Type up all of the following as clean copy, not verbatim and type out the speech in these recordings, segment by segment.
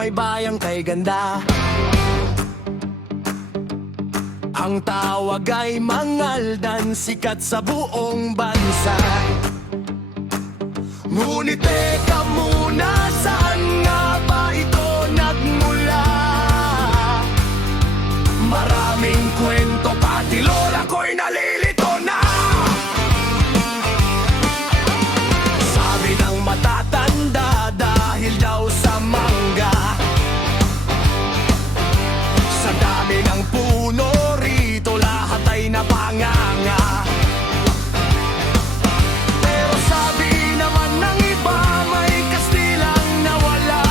may bayang kay ganda. Ang tawag ay Mangaldan, sikat sa buong bansa. Ngunit teka muna, saan nga ba ito nagmula? Maraming kwento, pati lola ko'y nalilito na. Sabi ng matatanda, dahil daw sa mangga, sa dami ng puno rito, lahat ay napanganga. Pero sabi naman ng iba, may Kastilang nawala.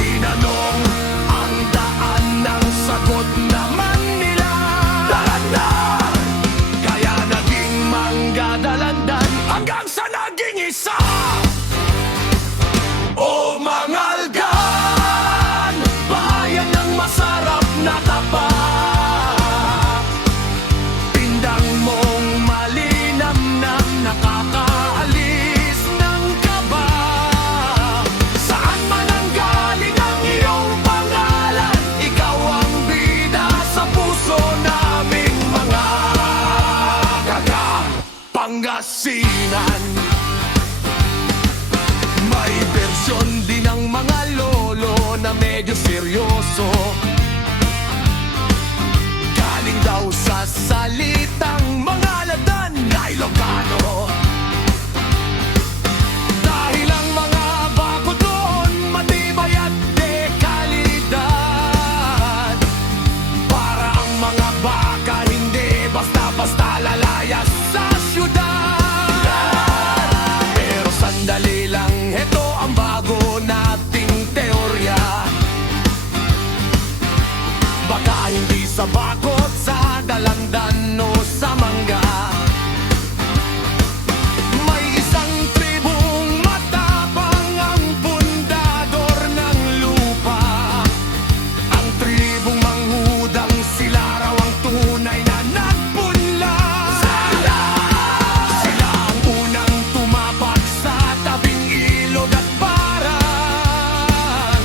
Tinanong ang daan, ng sagot naman nila dalandan. Kaya naging mangga dalandan, hanggang sa naging isa. O Mangaldan, bayan ng masarap na tapa. Tindang mong malinamnam, nakakaalis ng kaba. Saan man ang galing ang iyong pangalan, ikaw ang bida sa puso naming mga Pangasinan. May bersyon din ng mga lolo na medyo seryoso, galing daw sa salitang mga ladan na Ilocano. Dahil ang mga bako doon matibay at dekalidad. Para ang mga baka hindi basta-basta lalayas sa syudad. Pero sandali lang, ito ang bago nating teorya. Baka hindi sa bakot, sa dalandan o sa mangga. May isang tribong matapang, ang pundador ng lupa. Ang tribong manghudang, sila raw ang tunay na nagpunla. Sila ang unang tumapak sa tabing ilog at parang.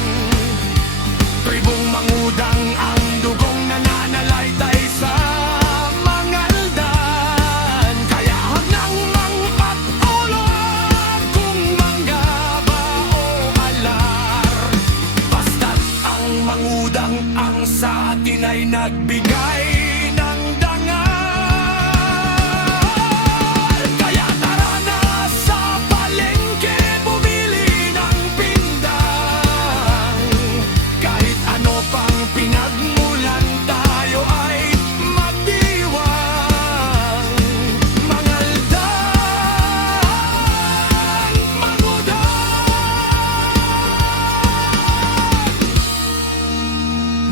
Tribong mangudang, ang dugong nananalaytay sa Mangaldan. Kaya hanang mang-at-ulog, kung mangga ba o alar. Basta't ang mangudang ang sa atin ay nagbigay ng dangal. Kaya tara na sa palengke, bumili ng pindang. Kahit ano pang pinagmulan, tayo ay magdiwang. Mangaldan, mangudang.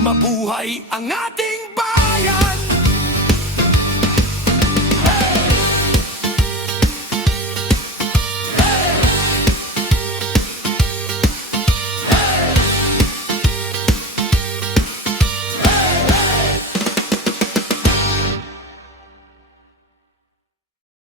Mabuhay ang ating